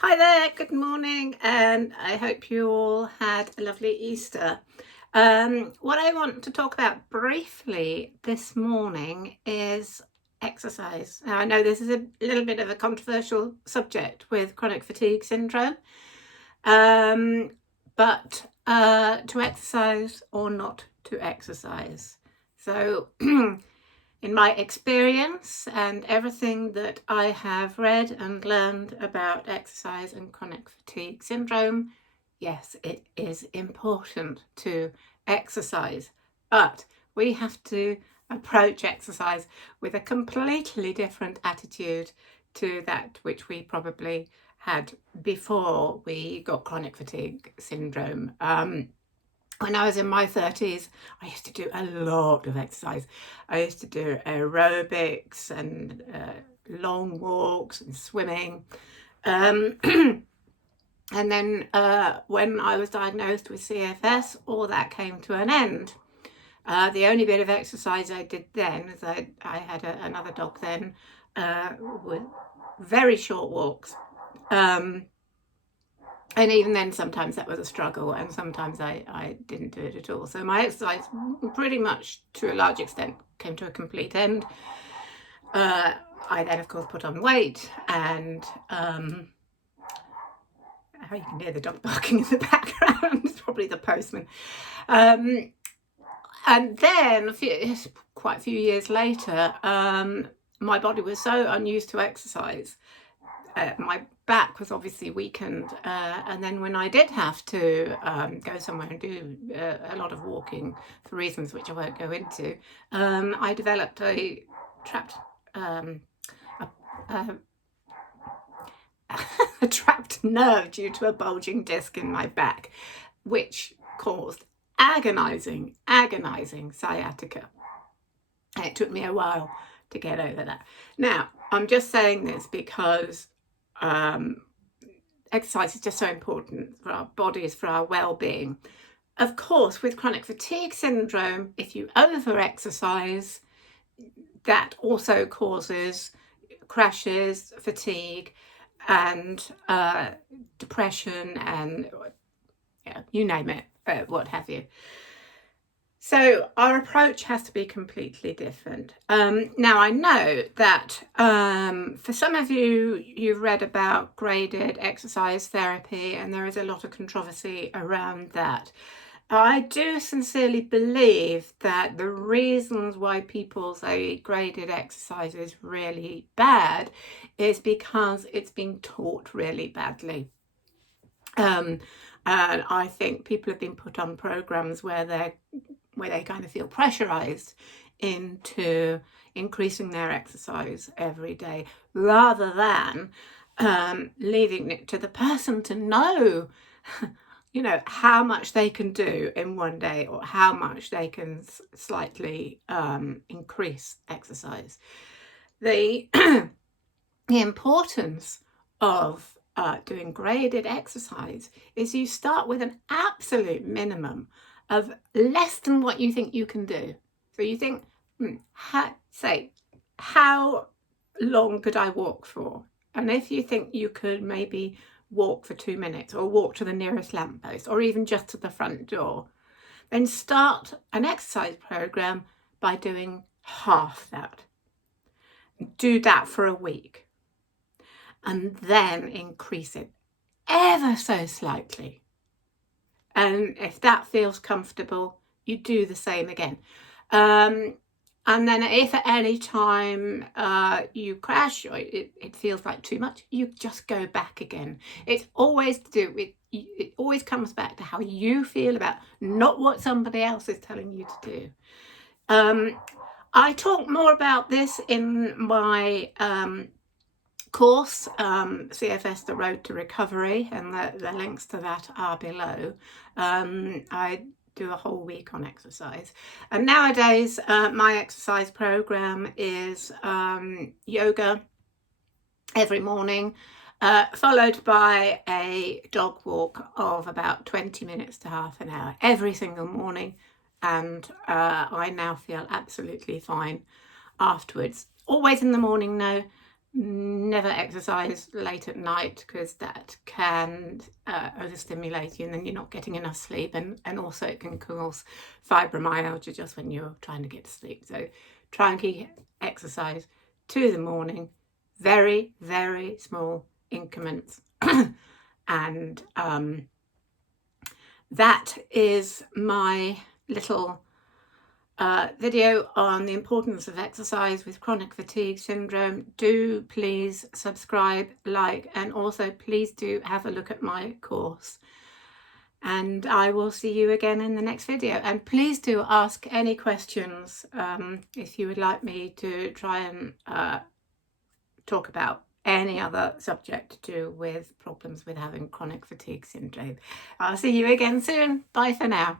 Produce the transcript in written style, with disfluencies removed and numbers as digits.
Hi there, good morning, and I hope you all had a lovely Easter. What I want to talk about briefly this morning is exercise. Now, I know this is a little bit of a controversial subject with chronic fatigue syndrome, um, but to exercise or not to exercise. So, in my experience and everything that I have read and learned about exercise and chronic fatigue syndrome, yes, it is important to exercise, but we have to approach exercise with a completely different attitude to that which we probably had before we got chronic fatigue syndrome. When I was in my 30s, I used to do a lot of exercise. I used to do aerobics and long walks and swimming. Um, and then when I was diagnosed with CFS, all that came to an end. The only bit of exercise I did then, as I had another dog then, with very short walks. And even then, sometimes that was a struggle, and sometimes I didn't do it at all. So my exercise, pretty much to a large extent, came to a complete end. I then, of course, put on weight, and you can hear the dog barking in the background. It's probably the postman. And then, quite a few years later, my body was so unused to exercise. My back was obviously weakened, and then when I did have to go somewhere and do a lot of walking for reasons which I won't go into, I developed a trapped a trapped nerve due to a bulging disc in my back, which caused agonizing sciatica. And it took me a while to get over that. Now, I'm just saying this because exercise is just so important for our bodies, for our well-being. Of course, with chronic fatigue syndrome, if you over-exercise, that also causes crashes, fatigue, and depression, and you name it, what have you. So our approach has to be completely different. Now, I know that for some of you, you've read about graded exercise therapy, and there is a lot of controversy around that. I do sincerely believe that the reasons why people say graded exercise is really bad is because it's been taught really badly. And I think people have been put on programs where they kind of feel pressurized into increasing their exercise every day, rather than leaving it to the person to know, how much they can do in one day, or how much they can slightly increase exercise. The the importance of doing graded exercise is you start with an absolute minimum of less than what you think you can do. So you think, how long could I walk for? And if you think you could maybe walk for 2 minutes, or walk to the nearest lamppost, or even just to the front door, then start an exercise program by doing half that. Do that for a week, and then increase it ever so slightly. And if that feels comfortable, you do the same again. And then if at any time you crash, or it feels like too much, you just go back again. It's always to do with, it always comes back to how you feel about, not what somebody else is telling you to do. I talk more about this in my course, CFS, The Road to Recovery, and the links to that are below. I do a whole week on exercise, and nowadays my exercise program is yoga every morning, followed by a dog walk of about 20 minutes to half an hour every single morning, and I now feel absolutely fine afterwards. Always in the morning, no. Never exercise late at night, because that can overstimulate you and then you're not getting enough sleep, and also it can cause fibromyalgia just when you're trying to get to sleep. So try and keep exercise to the morning, very, very small increments. And that is my little video on the importance of exercise with chronic fatigue syndrome. Do please subscribe, like, and also please do have a look at my course. And I will see you again in the next video. And please do ask any questions if you would like me to try and talk about any other subject to do with problems with having chronic fatigue syndrome. I'll see you again soon. Bye for now.